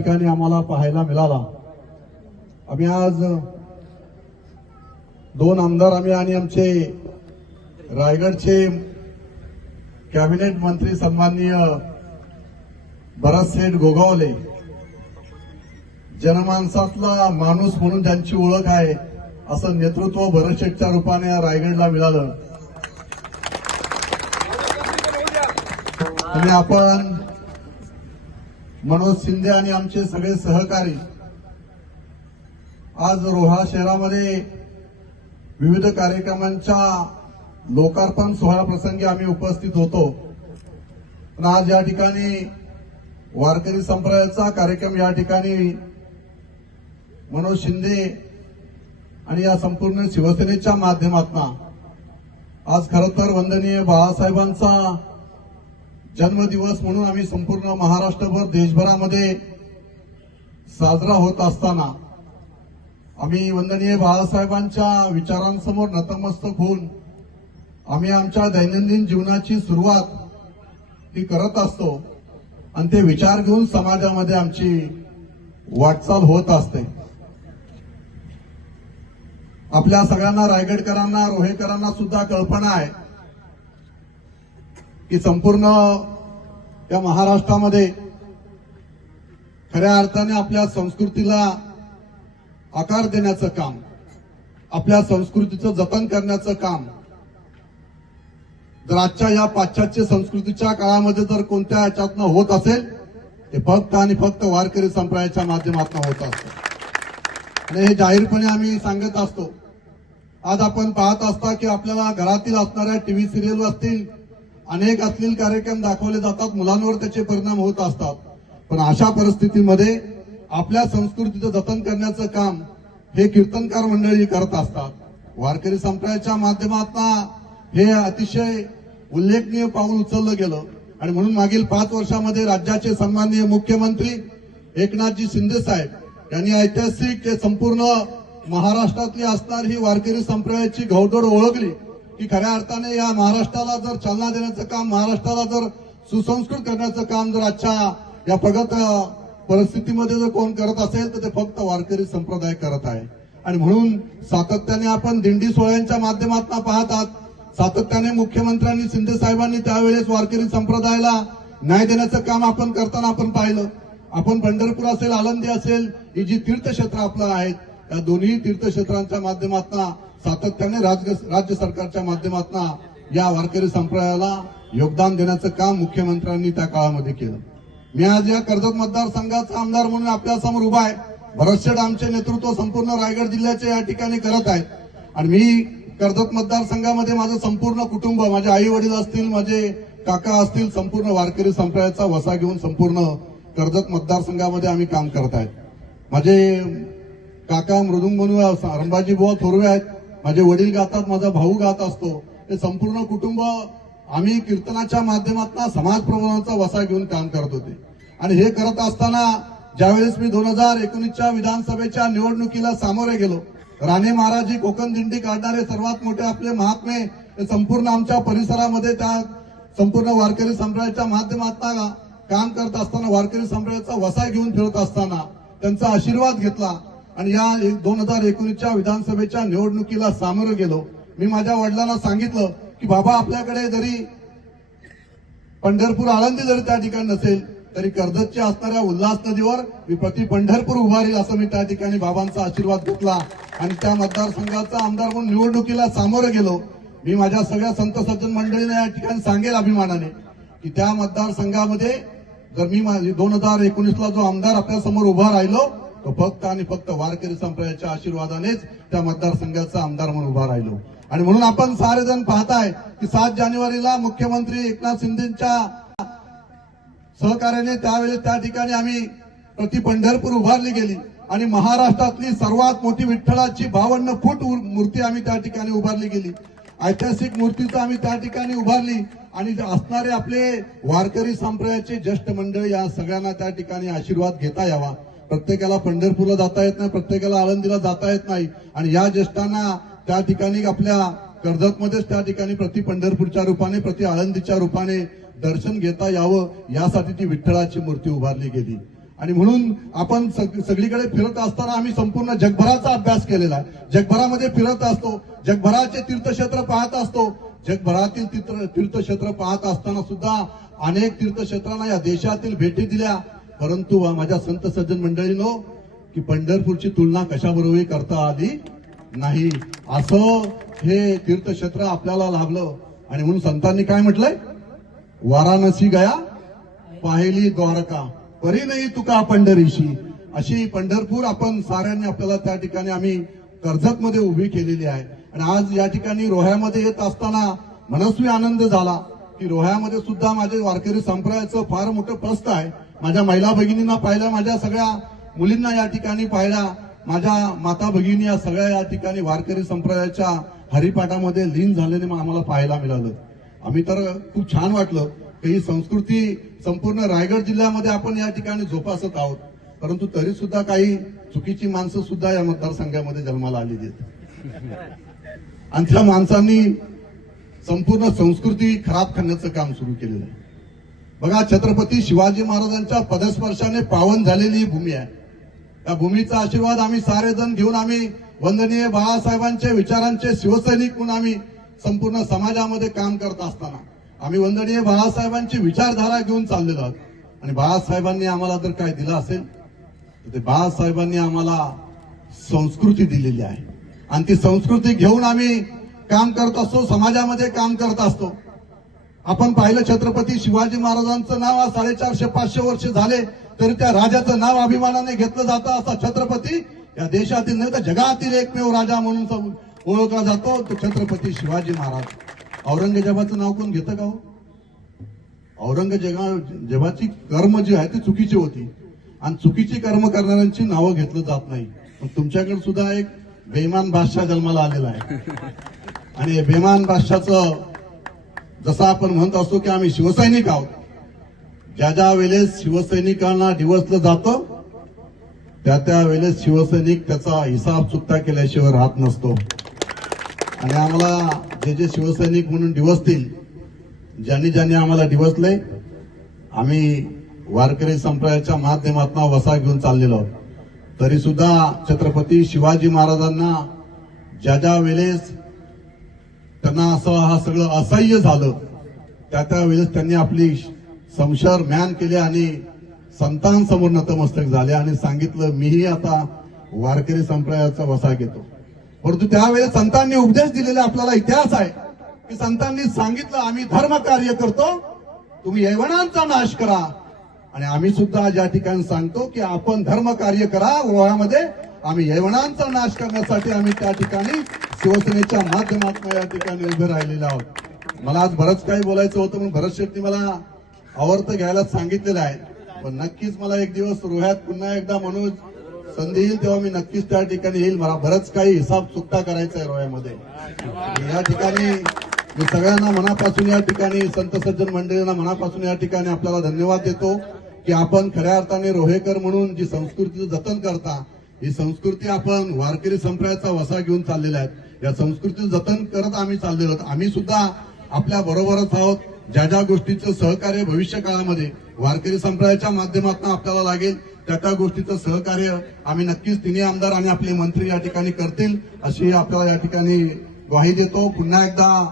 ठिकाणी आम्हाला पाहायला मिळाला आम्ही आज दोन आमदार आम्ही आणि आमचे रायगडचे कॅबिनेट मंत्री सन्माननीय सेठ गोगावले जनमानसातला माणूस म्हणून ज्यांची ओळख आहे असं नेतृत्व भरत शेठच्या रूपाने रायगडला मिळालं आणि आपण मनोज शिंदे आणि आमचे सगळे सहकारी आज रोहा शहरामध्ये विविध कार्यक्रमांच्या लोकार्पण सोहळा प्रसंगी आम्ही उपस्थित होतो पण आज या ठिकाणी वारकरी संप्रदायाचा कार्यक्रम या ठिकाणी मनोज शिंदे आणि या संपूर्ण शिवसेनेच्या माध्यमातून आज खरं तर वंदनीय बाळासाहेबांचा जन्मदिवस म्हणून आम्ही संपूर्ण महाराष्ट्रभर देशभरामध्ये साजरा होत असताना आम्ही वंदनीय बाळासाहेबांच्या विचारांसमोर नतमस्तक होऊन आम्ही आमच्या दैनंदिन जीवनाची सुरुवात ती करत असतो आणि ते विचार घेऊन समाजामध्ये आमची वाटचाल होत असते आपल्या सगळ्यांना रायगडकरांना रोहेकरांना सुद्धा कल्पना आहे की संपूर्ण या महाराष्ट्रामध्ये खऱ्या अर्थाने आपल्या संस्कृतीला आकार देण्याचं काम आपल्या संस्कृतीचं जतन करण्याचं काम जर आजच्या या पाश्चात्य संस्कृतीच्या काळामध्ये जर कोणत्या याच्यातनं होत असेल ते फक्त आणि फक्त वारकरी संप्रदायाच्या माध्यमातून होत असत आणि हे जाहीरपणे आम्ही सांगत असतो आज आपण पाहत असता की आपल्याला घरातील असणाऱ्या टीव्ही सिरियल असतील अनेक असलेले कार्यक्रम दाखवले जातात मुलांवर त्याचे परिणाम होत असतात पण अशा परिस्थितीमध्ये आपल्या संस्कृतीचं जतन करण्याचं काम हे कीर्तनकार मंडळी करत असतात वारकरी संप्रदायाच्या माध्यमातून हे अतिशय उल्लेखनीय पाऊल उचललं गेलं आणि म्हणून मागील पाच वर्षामध्ये राज्याचे सन्माननीय मुख्यमंत्री एकनाथजी शिंदे साहेब यांनी ऐतिहासिक संपूर्ण महाराष्ट्रातली असणारी ही वारकरी संप्रदायाची घौडोड ओळखली की खऱ्या अर्थाने या महाराष्ट्राला जर चालना देण्याचं काम महाराष्ट्राला जर सुसंस्कृत करण्याचं काम जर आजच्या या प्रगत परिस्थितीमध्ये जर कोण करत असेल तर ते फक्त वारकरी संप्रदाय करत आहे आणि म्हणून सातत्याने आपण दिंडी सोहळ्यांच्या माध्यमातून पाहतात सातत्याने मुख्यमंत्र्यांनी शिंदे साहेबांनी त्यावेळेस वारकरी संप्रदायाला न्याय देण्याचं काम आपण करताना आपण पाहिलं आपण पंढरपूर असेल आळंदी असेल ही जी तीर्थक्षेत्र आपलं आहेत या दोन्ही तीर्थक्षेत्रांच्या माध्यमातून सातत्याने राज्य सरकारच्या माध्यमातून या वारकरी संप्रदायाला योगदान देण्याचं काम मुख्यमंत्र्यांनी त्या काळामध्ये केलं मी आज या कर्जत मतदारसंघाचा आमदार म्हणून आपल्यासमोर उभा आहे भरतशेड आमचे नेतृत्व संपूर्ण रायगड जिल्ह्याचे या ठिकाणी करत आहेत आणि मी कर्जत मतदारसंघामध्ये माझं संपूर्ण कुटुंब माझे आई वडील असतील माझे काका असतील संपूर्ण वारकरी संप्रदायाचा वसा घेऊन संपूर्ण कर्जत मतदारसंघामध्ये आम्ही काम करत आहेत माझे काका मृदुंगनुया रंबाजी बुवा थोरवे आहेत माझे वडील गातात माझा भाऊ गात असतो हे संपूर्ण कुटुंब आम्ही कीर्तनाच्या माध्यमातून समाज प्रबोधनाचा वसा घेऊन काम करत होते आणि हे करत असताना ज्यावेळेस मी दोन हजार एकोणीसच्या विधानसभेच्या निवडणुकीला सामोरे गेलो राणे महाराजी कोकण दिंडी काढणारे सर्वात मोठे आपले महात्मे हे संपूर्ण आमच्या परिसरामध्ये त्या संपूर्ण वारकरी संप्रदायाच्या माध्यमातून काम करत असताना वारकरी संप्रदायाचा वसा घेऊन फिरत असताना त्यांचा आशीर्वाद घेतला आणि या दोन हजार एकोणीसच्या विधानसभेच्या निवडणुकीला सामोरं गेलो मी माझ्या वडिलांना सांगितलं की बाबा आपल्याकडे जरी पंढरपूर आळंदी जरी त्या ठिकाणी नसेल तरी कर्जतच्या असणाऱ्या उल्हास नदीवर मी प्रति पंढरपूर उभारील असं मी त्या ठिकाणी बाबांचा आशीर्वाद घेतला आणि त्या मतदारसंघाचा आमदार म्हणून निवडणुकीला सामोरं गेलो मी माझ्या सगळ्या संत सज्जन मंडळीने या ठिकाणी सांगेल अभिमानाने की त्या मतदारसंघामध्ये जर मी दोन हजार एकोणीसला जो आमदार आपल्यासमोर उभा राहिलो फक्त आणि फक्त वारकरी संप्रदायाच्या आशीर्वादानेच त्या मतदारसंघाचा आमदार म्हणून उभा राहिलो आणि म्हणून आपण सारे जण पाहताय की सात जानेवारीला मुख्यमंत्री एकनाथ शिंदेच्या सहकार्याने त्यावेळेस त्या ठिकाणी आम्ही प्रति पंढरपूर उभारली गेली आणि महाराष्ट्रातली सर्वात मोठी विठ्ठलाची बावन्न फूट मूर्ती आम्ही त्या ठिकाणी उभारली गेली ऐतिहासिक मूर्तीचं आम्ही त्या ठिकाणी उभारली आणि असणारे आपले वारकरी संप्रदायाचे ज्येष्ठ मंडळ या सगळ्यांना त्या ठिकाणी आशीर्वाद घेता यावा प्रत्येकाला पंढरपूरला जाता येत नाही प्रत्येकाला आळंदीला जाता येत नाही आणि या ज्येष्ठांना त्या ठिकाणी आपल्या कर्जतमध्येच त्या ठिकाणी प्रति पंढरपूरच्या रूपाने प्रति आळंदीच्या रूपाने दर्शन घेता यावं यासाठी ती विठ्ठलाची मूर्ती उभारली गेली आणि म्हणून आपण सगळीकडे फिरत असताना आम्ही संपूर्ण जगभराचा अभ्यास केलेला आहे जगभरामध्ये फिरत असतो जगभराचे तीर्थक्षेत्र पाहत असतो जगभरातील तीर्थ तीर्थक्षेत्र पाहत असताना सुद्धा अनेक तीर्थक्षेत्रांना या देशातील भेटी दिल्या परंतु माझ्या संत सज्जन मंडळीनो की पंढरपूरची तुलना कशाबरोबर करता आली नाही असं हे तीर्थक्षेत्र आपल्याला लाभलं आणि म्हणून संतांनी काय म्हटलंय वाराणसी गया पाहिली द्वारका परी नाही तुका पंढरीशी अशी पंढरपूर आपण साऱ्यांनी आपल्याला त्या ठिकाणी आम्ही कर्जत मध्ये उभी केलेली आहे आणि आज या ठिकाणी रोह्यामध्ये येत असताना मनस्वी आनंद झाला की रोह्यामध्ये सुद्धा माझे वारकरी संप्रदायाचं फार मोठं प्रस्त आहे माझ्या महिला भगिनींना पाहिलं माझ्या सगळ्या मुलींना या ठिकाणी पाहिला माझ्या माता भगिनी या सगळ्या या ठिकाणी वारकरी संप्रदायाच्या हरिपाठामध्ये लीन झाल्याने आम्हाला पाहायला मिळालं आम्ही तर खूप छान वाटलं की ही संस्कृती संपूर्ण रायगड जिल्ह्यामध्ये आपण या ठिकाणी जोपासत आहोत परंतु तरी सुद्धा काही चुकीची माणसं सुद्धा या मतदारसंघामध्ये जन्माला आलेली आहेत आणि त्या माणसांनी संपूर्ण संस्कृती खराब करण्याचं काम सुरू केलेलं आहे बघा छत्रपती शिवाजी महाराजांच्या पदस्पर्शाने पावन झालेली ही भूमी आहे या भूमीचा आशीर्वाद आम्ही सारेजण घेऊन आम्ही वंदनीय बाळासाहेबांच्या विचारांचे शिवसैनिक म्हणून आम्ही संपूर्ण समाजामध्ये काम करत असताना आम्ही वंदनीय बाळासाहेबांची विचारधारा घेऊन चाललेलो आहोत आणि बाळासाहेबांनी आम्हाला जर काय दिलं असेल तर ते बाळासाहेबांनी आम्हाला संस्कृती दिलेली आहे आणि ती संस्कृती घेऊन आम्ही काम करत असतो समाजामध्ये काम करत असतो आपण पाहिलं छत्रपती शिवाजी महाराजांचं नाव आज साडेचारशे पाचशे वर्ष झाले तरी त्या राजाचं नाव अभिमानाने घेतलं जातं असा छत्रपती या देशातील नाही तर जगातील एकमेव राजा म्हणून ओळखला जातो तो छत्रपती शिवाजी महाराज औरंगजेबाचं नाव कोण घेतं का हो जेबाची कर्म जी आहे ती चुकीची होती आणि चुकीची कर्म करणाऱ्यांची नावं घेतलं जात नाही पण तुमच्याकडे सुद्धा एक बेमान बादशाह जन्माला आलेला आहे आणि बेमान बादशाहचं जसं आपण म्हणत असतो की आम्ही शिवसैनिक आहोत ज्या ज्या वेळेस शिवसैनिकांना डिवसलं जातं त्या त्या वेळेस शिवसैनिक त्याचा हिसाब चुकता केल्याशिवाय राहत नसतो आणि आम्हाला जे जे शिवसैनिक म्हणून दिवसतील ज्यांनी ज्यांनी आम्हाला दिवसले आम्ही वारकरी संप्रदायाच्या माध्यमातून वसा घेऊन चाललेलो तरी सुद्धा छत्रपती शिवाजी महाराजांना ज्या ज्या वेळेस त्यांना असं हा सगळं असह्य झालं त्या त्यावेळेस त्यांनी आपली संसार म्यान केले आणि संतांसमोर नतमस्तक झाले आणि सांगितलं मीही आता वारकरी संप्रदायाचा वसा घेतो परंतु त्यावेळेस संतांनी उपदेश दिलेला आपल्याला इतिहास आहे की संतांनी सांगितलं आम्ही धर्म कार्य करतो तुम्ही यवनांचा नाश करा आणि आम्ही सुद्धा ज्या ठिकाणी सांगतो की आपण धर्म कार्य करा ओळ्यामध्ये आम्ही यवनांचा नाश करण्यासाठी आम्ही त्या ठिकाणी शिवसेनेच्या माध्यमातून या ठिकाणी उभे राहिलेले आहोत मला आज बरंच काही बोलायचं होतं म्हणून भरत शेट्टी मला आवर्त घ्यायला सांगितलेलं आहे पण नक्कीच मला एक दिवस रोह्यात पुन्हा एकदा म्हणून संधी येईल तेव्हा मी नक्कीच त्या ठिकाणी येईल मला बरंच काही हिसाब चुकता करायचा आहे रोह्यामध्ये या ठिकाणी मी सगळ्यांना मनापासून या ठिकाणी संत सज्जन मंडळींना मनापासून या ठिकाणी आपल्याला धन्यवाद देतो की आपण खऱ्या अर्थाने रोहेकर म्हणून जी संस्कृतीचं जतन करता ही संस्कृती आपण वारकरी संप्रदायाचा वसा घेऊन चाललेल्या आहेत या संस्कृतीचं जतन करत आम्ही चाललेलो आहोत आम्ही सुद्धा आपल्या बरोबरच आहोत ज्या ज्या गोष्टीचं सहकार्य भविष्य काळामध्ये वारकरी संप्रदायाच्या माध्यमातून आपल्याला लागेल त्या त्या गोष्टीचं सहकार्य आम्ही नक्कीच तिन्ही आमदार आणि आपले मंत्री या ठिकाणी करतील अशी आपल्याला या ठिकाणी ग्वाही देतो पुन्हा एकदा